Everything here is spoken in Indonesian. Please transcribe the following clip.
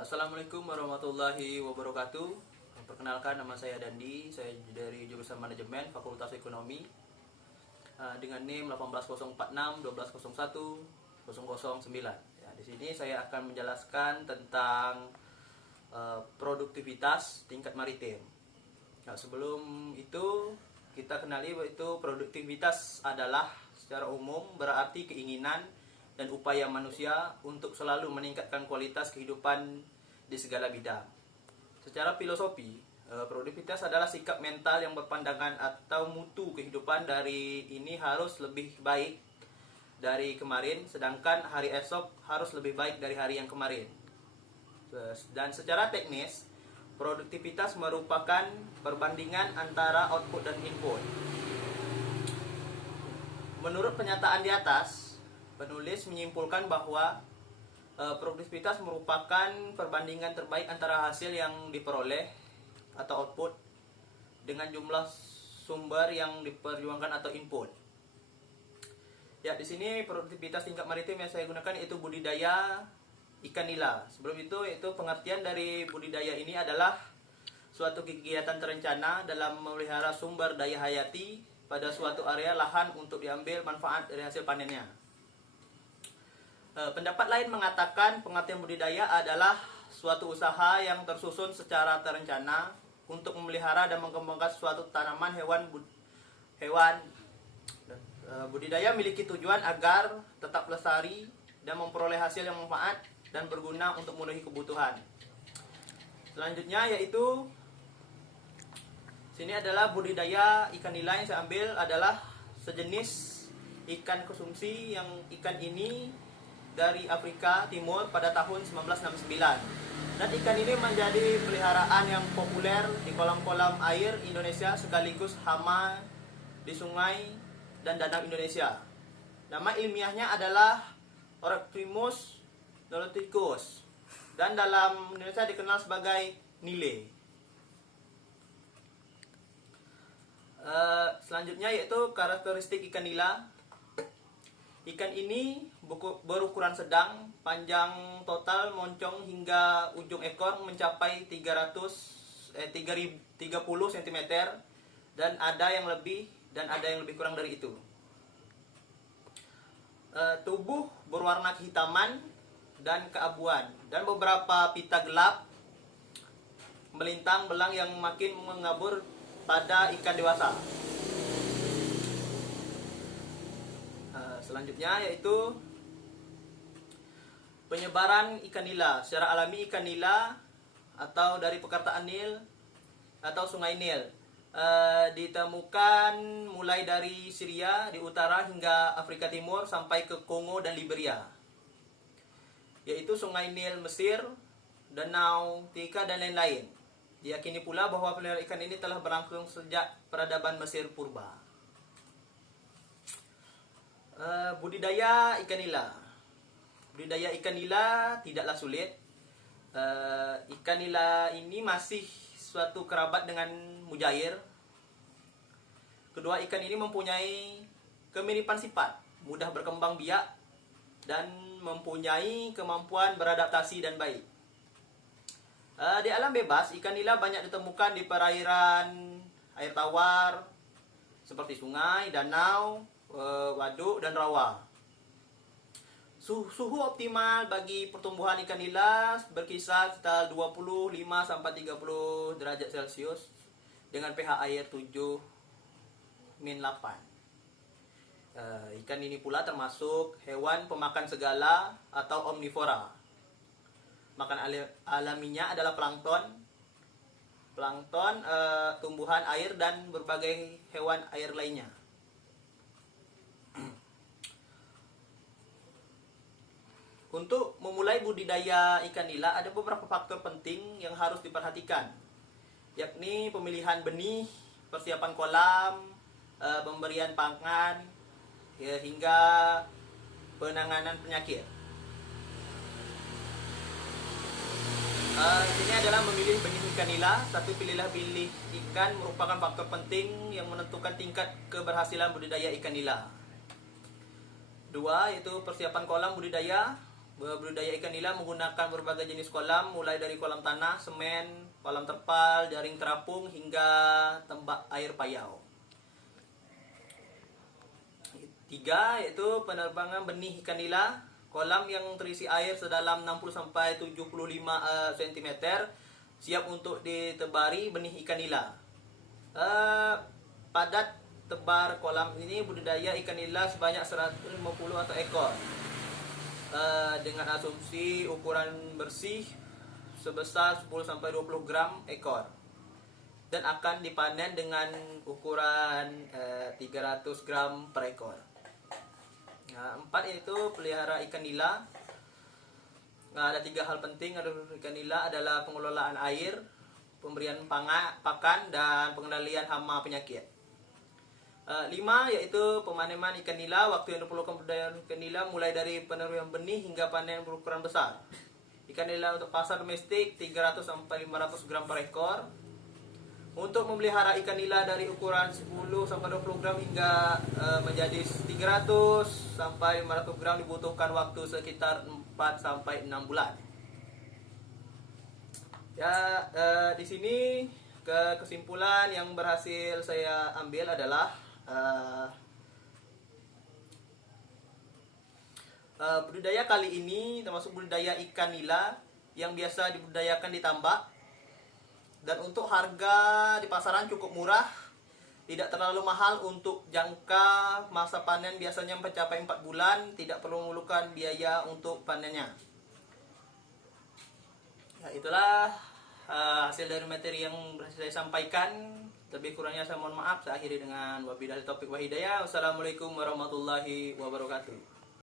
Assalamualaikum warahmatullahi wabarakatuh. Perkenalkan, nama saya Dandi. Saya dari jurusan Manajemen Fakultas Ekonomi dengan NIM 18046 1201009. Ya, di sini saya akan menjelaskan tentang produktivitas tingkat maritim. Nah, sebelum itu kita kenali bahwa itu produktivitas adalah secara umum berarti keinginan dan upaya manusia untuk selalu meningkatkan kualitas kehidupan di segala bidang. Secara filosofi, produktivitas adalah sikap mental yang berpandangan atau mutu kehidupan dari ini harus lebih baik dari kemarin, sedangkan hari esok harus lebih baik dari hari yang kemarin. Dan secara teknis, produktivitas merupakan perbandingan antara output dan input. Menurut pernyataan di atas, penulis menyimpulkan bahwa produktivitas merupakan perbandingan terbaik antara hasil yang diperoleh atau output dengan jumlah sumber yang diperjuangkan atau input. Ya, di sini produktivitas tingkat maritim yang saya gunakan itu budidaya ikan nila. Sebelum itu pengertian dari budidaya ini adalah suatu kegiatan terencana dalam memelihara sumber daya hayati pada suatu area lahan untuk diambil manfaat dari hasil panennya. Pendapat lain mengatakan pengertian budidaya adalah suatu usaha yang tersusun secara terencana untuk memelihara dan mengembangkan suatu tanaman, hewan. Budidaya memiliki tujuan agar tetap lestari dan memperoleh hasil yang manfaat dan berguna untuk memenuhi kebutuhan. Selanjutnya yaitu sini adalah budidaya ikan nila yang saya ambil adalah sejenis ikan konsumsi yang ikan ini dari Afrika Timur pada tahun 1969. Dan ikan ini menjadi peliharaan yang populer di kolam-kolam air Indonesia sekaligus hama di sungai dan danau Indonesia. Nama ilmiahnya adalah Oryctolagus niloticus dan dalam Indonesia dikenal sebagai nile. Selanjutnya yaitu karakteristik ikan nila. Ikan ini berukuran sedang, panjang total moncong hingga ujung ekor mencapai 30 cm dan ada yang lebih kurang dari itu. Tubuh berwarna kehitaman dan keabuan dan beberapa pita gelap melintang belang yang makin mengabur pada ikan dewasa. Selanjutnya yaitu penyebaran ikan nila. Secara alami ikan nila atau dari pekartaan Nil atau sungai Nil ditemukan mulai dari Syria di utara hingga Afrika Timur sampai ke Kongo dan Liberia, yaitu sungai Nil Mesir, Danau Tika dan lain-lain. Diyakini pula bahwa peliharaan ikan ini telah berlangsung sejak peradaban Mesir purba. Budidaya ikan nila. Budidaya ikan nila tidaklah sulit. Ikan nila ini masih suatu kerabat dengan mujair. Kedua ikan ini mempunyai kemiripan sifat, mudah berkembang biak dan mempunyai kemampuan beradaptasi dan baik. Di alam bebas, ikan nila banyak ditemukan di perairan air tawar seperti sungai, danau, waduk dan rawa. Suhu optimal bagi pertumbuhan ikan nila berkisar sekitar 25 sampai 30 derajat Celcius dengan pH air 7-8. Ikan ini pula termasuk hewan pemakan segala atau omnivora. Makan alaminya adalah plankton, tumbuhan air dan berbagai hewan air lainnya. Untuk memulai budidaya ikan nila ada beberapa faktor penting yang harus diperhatikan, yakni pemilihan benih, persiapan kolam, pemberian pakan, hingga penanganan penyakit. Ini adalah memilih benih ikan nila. Satu, pilih ikan merupakan faktor penting yang menentukan tingkat keberhasilan budidaya ikan nila. Dua, yaitu persiapan kolam budidaya. Budidaya ikan nila menggunakan berbagai jenis kolam, mulai dari kolam tanah, semen, kolam terpal, jaring terapung, hingga tembak air payau. 3 yaitu penerbangan benih ikan nila. Kolam yang terisi air sedalam 60-75 cm siap untuk ditebari benih ikan nila. Padat tebar kolam ini budidaya ikan nila sebanyak 150 atau ekor, dengan asumsi ukuran bersih sebesar 10-20 gram ekor, dan akan dipanen dengan ukuran 300 gram per ekor. Nah, 4 yaitu pelihara ikan nila. Nah, ada 3 hal penting ada ikan nila adalah pengelolaan air, pemberian pakan, dan pengendalian hama penyakit. 5 yaitu pemaneman ikan nila. Waktu yang diperlukan budidaya ikan nila mulai dari penerimaan benih hingga panen berukuran besar. Ikan nila untuk pasar domestik 300-500 gram per ekor. Untuk memelihara ikan nila dari ukuran 10-20 gram hingga menjadi 300-500 gram dibutuhkan waktu sekitar 4-6 bulan. Ya, di sini kesimpulan yang berhasil saya ambil adalah budidaya kali ini termasuk budidaya ikan nila yang biasa dibudidayakan di tambak, dan untuk harga di pasaran cukup murah, tidak terlalu mahal. Untuk jangka masa panen biasanya mencapai 4 bulan, tidak perlu memerlukan biaya untuk panennya. Ya, itulah hasil dari materi yang berhasil saya sampaikan. Lebih kurangnya saya mohon maaf. Saya akhiri dengan wabillahi taufiq wa hidayah. Wassalamualaikum warahmatullahi wabarakatuh.